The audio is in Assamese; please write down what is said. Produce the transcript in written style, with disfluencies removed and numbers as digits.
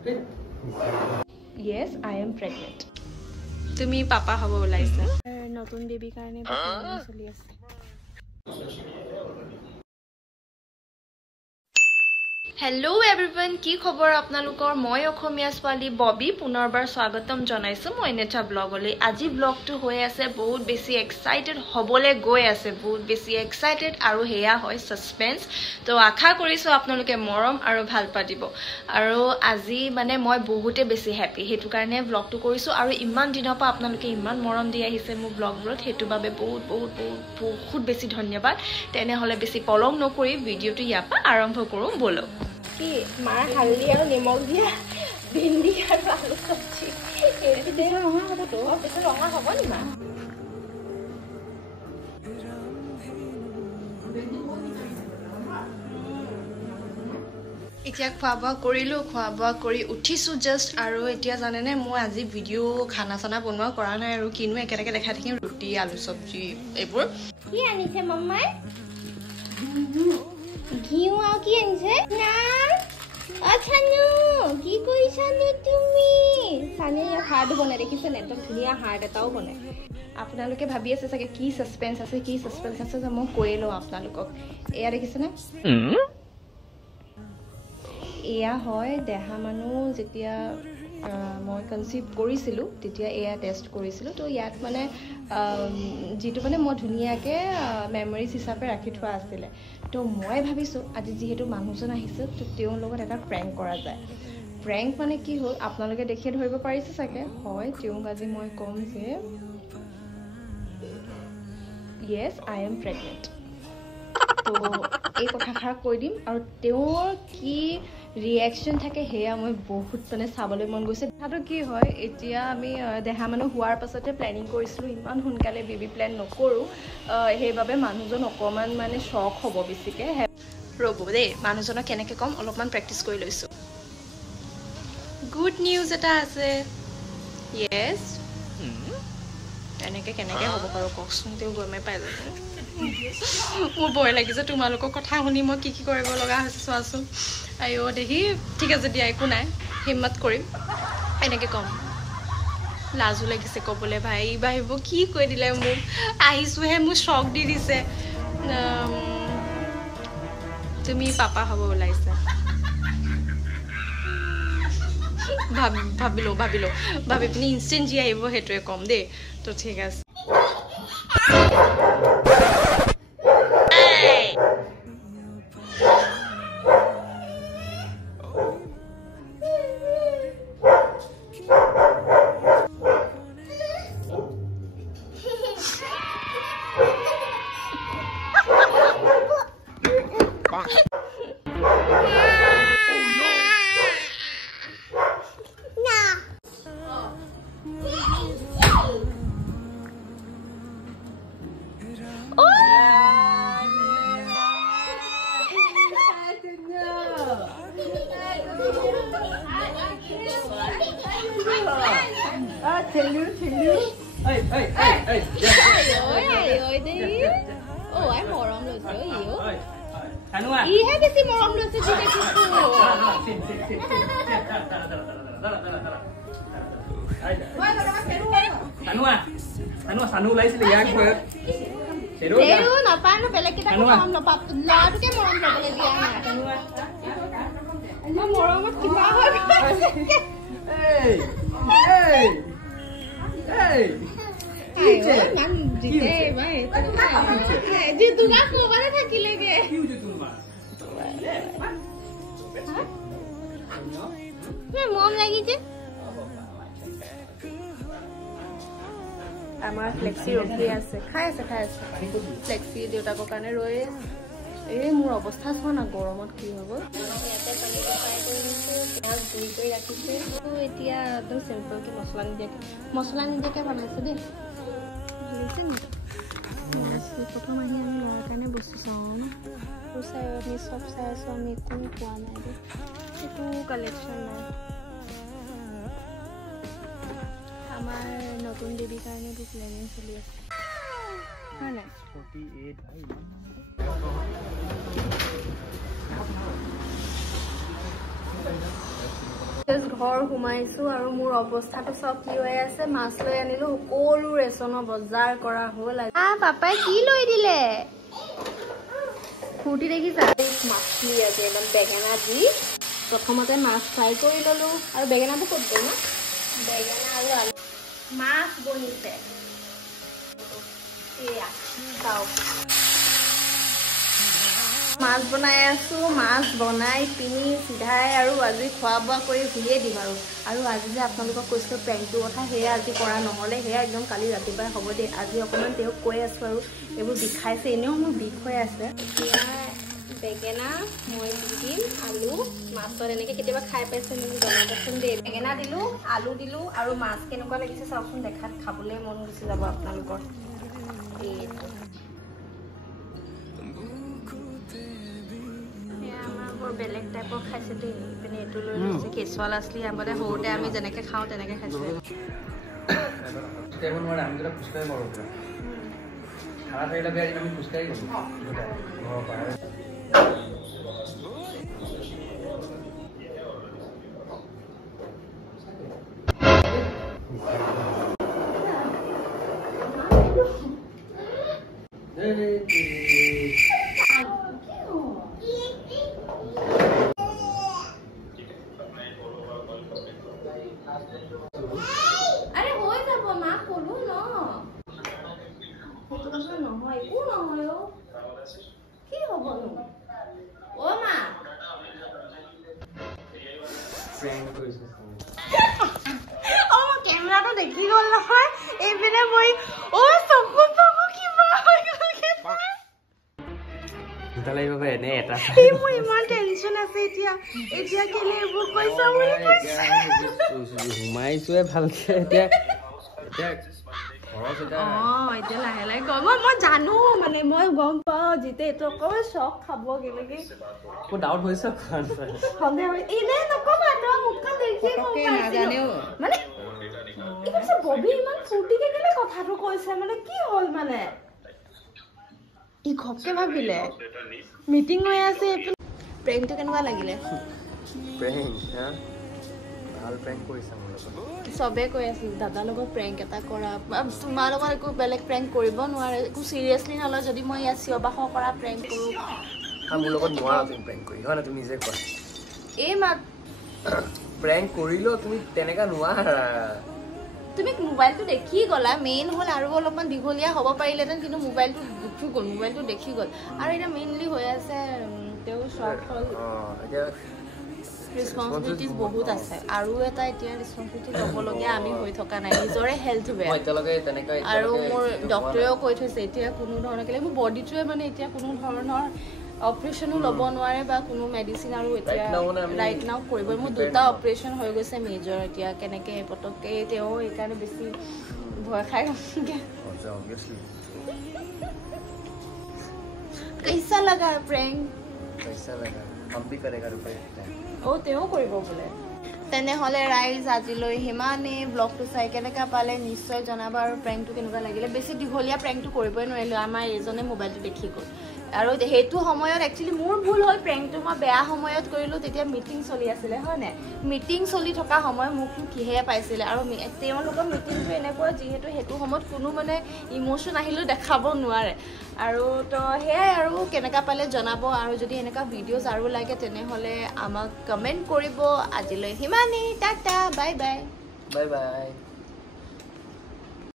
Yes, I am pregnant. তুমি পাপা হ'ব ওলাইছা নতুন বেবি কাৰণে প্ৰিপাৰেচন চলি আছে Hello everyone, কি খবৰ আপোনালোকৰ মই অসমীয়া ছোৱালী ববি পুনৰবাৰ স্বাগতম জনাইছো মই নেচা ব্লগলৈ আজি ব্লগটো হৈ আছে বহুত বেছি এক্সাইটেড হ'বলে গৈ আছে বহুত বেছি এক্সাইটেড আৰু হেয়া হয় সাসপেন্স তো আশা কৰিছো আপোনালোকে মৰম আৰু ভাল পাতিব আৰু আজি মানে মই বহুতে বেছি হ্যাপি হেতু কাৰণে ব্লগটো কৰিছো আৰু ইমান দিনৰ পৰা আপোনালোকে ইমান মৰম দি আহিছে মোৰ ব্লগবোৰত হেতু বাবে বহুত বেছি ধন্যবাদ তেনেহলে বেছি পলম নকৰি ভিডিওটো ইয়াপা আৰম্ভ কৰো বলো কি মাৰ হালধি আৰু নিমখ দিয়া ভিন্দি আৰু আলু চব্জি এইটো দেই ৰঙা হ'ব তো বেছি ৰঙা হ'ব নি মা এতিয়া খোৱা বোৱা কৰি উঠিছো জাস্ট আৰু এতিয়া জানেনে মই আজি ভিডিও খানা চানা বনোৱা কৰা নাই আৰু কিনো একেটাকে দেখা থাকিম ৰুটি আলু চব্জি এইবোৰ কি আনিছে মাম্মাই ঘিউ আৰু কি আনিছে না আছানু কি কৰিছানো তুমি সানে হাৰ্ড বনাই দেখিছে নে একদম ধুনীয়া হাৰ্ড এটাও বনাই আপোনালোকে ভাবি আছে চাগে কি সাসপেন্স আছে যে মই কৈ লওঁ আপোনালোকক এয়া দেখিছে নে এয়া হয় দেহা মানুহ যেতিয়া মই কনসিভ কৰিছিলো তেতিয়া এয়া টেষ্ট কৰিছিলো তো ইয়াত মানে যেটো মানে মই ধুনিয়াকে মেমৰিজ হিচাপে ৰাখি থোৱা আছিল তো মই ভাবিছো আজি যেহেতু মানুহজন আহিছে তো তেওঁৰ লগত এটা প্ৰেংক কৰা যায় প্ৰেংক মানে কি হ'ল আপোনালোকে দেখিয়ে ধৰিব পাৰিছে চাগে হয় তেওঁক আজি মই কম যে yes I am pregnant তো এই কথাষাৰ কৈ দিম আৰু তেওঁৰ কি ৰিএকশন থাকে হেয়া মই বহুত মানে চাবলৈ মন গৈছে কথাটো কি হয় এতিয়া আমি দেহা মানুহ হোৱাৰ পাছতে প্লেনিং কৰিছিলো ইমান সোনকালে বেবি প্লেন নকৰো হেইভাবে মানুহজন অকমান মানে শক হ'ব বেছিকে ৰব দে মানুহজনক কেনেকে কম অলপমান প্ৰেক্টিস কৰি লৈছো গুড নিউজ এটা আছে yes এনেকে কেনেকে হ'ব পাৰো ককচোন তেও গমে পাই যাব মোৰ ভয় লাগিছে তোমালোকৰ কথা শুনি মই কি কৰিব লগা হৈছে চোৱাচোন আইও দেহি ঠিক আছে দিয়া একো নাই হিম্মত কৰিম এনেকে কম লাজু লাগিছে কবলে ভাই ভাইব কি কৈ দিলে মোক আহিছো হে মোক শক দি দিছে তুমি পাপা হ'ব ওলাইছা ভাবি পিনি ইনষ্টেন্ট জি আহিব হেতুৱে কম দে তো ঠিক আছে Hello. Hey. Oh, I'm morom lo so you. Anua. Iya besi morom lo so jite kisu. Sanu lai sile yak per. Seru napa no pelek kita morom lo pap ladu ke morom lo boleh dia na. Anua morom mas kipa hoy. Hey. Ayo, man jite bhai. Ji tuga ko bare thakilege. Kiu je tumba? Me mom lagi je. আমাৰ ফ্লেক্সি ৰখি আছে খাই আছে ফ্লেক্সি দেউতাকৰ কাৰণে ৰৈ এই মোৰ অৱস্থা চোৱা না গৰমত কি হ'ব ইয়াতে পানী ফ্ৰাই কৰি দিছো পিয়াজ গুড়ি কৰি ৰাখিছে তো এতিয়া একদম সিম্পল কি মছলা নিদিয়াকে বনাইছে দেই ভালিছে নি প্ৰথম আহি আমি ল'ৰাৰ কাৰণে বস্তু চাওঁ ন চাই আমি চব চাই আছো আমি একো পোৱা নাই দেই একো কালেকশ্যন নাই আমাৰ নতুন বেবিৰ কাৰণে এইবোৰ প্লেনিং চলি আছে হয় নাই 48 ভাই ঘৰ সোমাইছো আৰু মোৰ অৱস্থাটো সব কি হৈ আছে মাছ লৈ আনিলো সকলো ৰেচনৰ বজাৰ কৰা হ'ল পাপাই কি লৈ দিলে ফূৰ্তি দেখিছা মাছলি আছে একদম বেঙেনা দি প্ৰথমতে মাছ ফ্ৰাই কৰি ললো আৰু বেঙেনাটো ক'ত গ'ল ন বেঙেনা আৰু আলু মাছ বনিছে এয়া চাওক মাছ বনাই আছো মাছ বনাই পিনি সিধাই আৰু আজি খোৱা বোৱা কৰি ঘূৰিয়ে দিম আৰু আজি যে আপোনালোকক কৈছিলো প্ৰেংকটোৰ কথা সেয়া আজি কৰা নহ'লে সেয়া একদম কালি ৰাতিপুৱাই হ'ব দেই আজি অকণমান তেওঁক কৈ আছো আৰু এইবোৰ বিষাইছে এনেও মোৰ বিষ হৈ আছে এতিয়া বেঙেনা মই দি দিম আলু মাছত এনেকৈ কেতিয়াবা খাই পাইছে মোক জনাবচোন দেই বেঙেনা দিলোঁ আলু দিলোঁ আৰু মাছ কেনেকুৱা লাগিছে চাওকচোন দেখাত খাবলৈ মন গুচি যাব আপোনালোকৰ এইটো বৰ বেলেগ টাইপৰ খাইছে দেই পিনে এইটো লৈ লৈছে কেঁচুৱাল আছলি আগতে সৰুতে আমি যেনেকৈ খাওঁ তেনেকৈ খাইছোঁ আরে হৈ যাব মা কলো ন সেইটো নহয় একো নহয় কি হ'ব নো ও মা ও কেমেৰাটো দেখি গ'ল নহয় এইপিনে মই ও চকু কিবা হৈ গ'ল মোৰ ইমান টেনচন আছে এতিয়া কেলে এইবোৰ কৈছা বুলি সোমাইছোৱে ভালকে এতিয়া লাহে লাহে গম মই জানো মানে মই গম পাওঁ যেতিয়া এইটো অকণমান চখ খাব কেনেকে ডাউট হৈছে সন্দেহ এনে নকবা তই মুখখন দেখিয়ে নাজানেও মানে ববি ইমান ফূৰ্তিকে কেলে কথাটো কৈছে মানে কি হ'ল মানে ই ঘপকে ভাবিলে মিটিং হৈ আছে প্ৰেংকটো কেনেকুৱা লাগিলে চবে কৈ আছিল দাদাৰ লগত প্ৰেংক এটা কৰা তোমাৰ লগত একো বেলেগ প্ৰেংক কৰিব নোৱাৰে একো চিৰিয়াছলি নলয় যদি মই ইয়াত চিঞৰ বাখৰ কৰা প্ৰেংক কৰোঁ মোৰ লগত নোৱাৰা তুমি প্ৰেংক কৰি হয় না তুমি নিজে কোৱা এই মাত প্ৰেংক কৰিলেও তুমি তেনেকা নোৱাৰা তুমি মোবাইলটো দেখি গ'লা মেইন হ'ল আৰু অলপমান দীঘলীয়া হ'ব পাৰিলেহেঁতেন কিন্তু মোবাইলটো দেখি গ'ল মোবাইলটো দেখি গ'ল আৰু এতিয়া মেইনলি হৈ আছে তেওঁ চখ হ'ল ৰেছপনচিবিলিটিজ বহুত আছে আৰু এটা এতিয়া ৰেছপনচিবিলিটি ল'বলগীয়া আমি হৈ থকা নাই নিজৰে হেল্থ বেয়া আৰু মোৰ ডক্টৰেও কৈ থৈছে এতিয়া কোনো ধৰণৰ কেলে মোৰ বডিটোৱে মানে এতিয়া কোনো ধৰণৰ অপাৰেশ্যনো ল'ব নোৱাৰে বা কোনো মেডিচিন আৰু এতিয়া ৰাইট নাও কৰিব মোৰ দুটা অপাৰেশ্যন হৈ গৈছে মেজৰ এতিয়া কেনেকৈ পটককৈ তেওঁ সেইকাৰণে বেছি ভয় খাই कैसा लगा प्रैंक कैसा लगा हम भी करेगा रुपए ओ तेও কৰিব বলে তেনেহলে ৰাইজ আজিলৈ হিমানে ব্লগটো চাই কেনেকা পালে নিশ্চয় জনাবা আৰু প্ৰেংকটো কেনেকুৱা লাগিলে বেছি দীঘলীয়া প্ৰেংকটো কৰিবই নোৱাৰিলো আমাৰ এজনে মোবাইলটো দেখি গ'ল আৰু সেইটো সময়ত একচুৱেলি মোৰ ভুল হ'ল প্ৰেংকটো মই বেয়া সময়ত কৰিলোঁ তেতিয়া মিটিং চলি আছিলে হয় নাই মিটিং চলি থকা সময় মোক কিহে পাইছিলে আৰু তেওঁলোকৰ মিটিংটো এনেকুৱা যিহেতু সেইটো সময়ত কোনো মানে ইমোশ্যন আহিলেও দেখাব নোৱাৰে আৰু তো সেয়াই আৰু কেনেকা পালে জনাব আৰু যদি এনেকুৱা ভিডিঅ'জ আৰু লাগে তেনেহ'লে আমাক কমেণ্ট কৰিব আজিলৈ সিমানেই tata bye bye bye bye